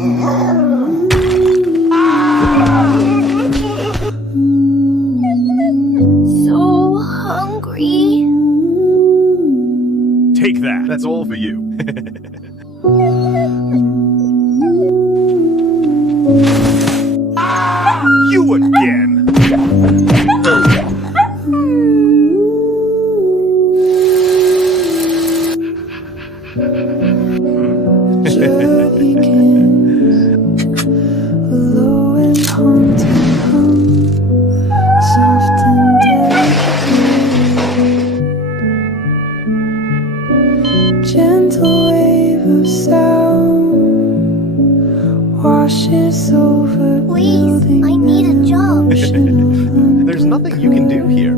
So hungry. Take that. That's all for you. You again. Low and haunting hum, soft and delicate. Gentle wave of sound washes over. Please, I need a job. There's nothing you can do here.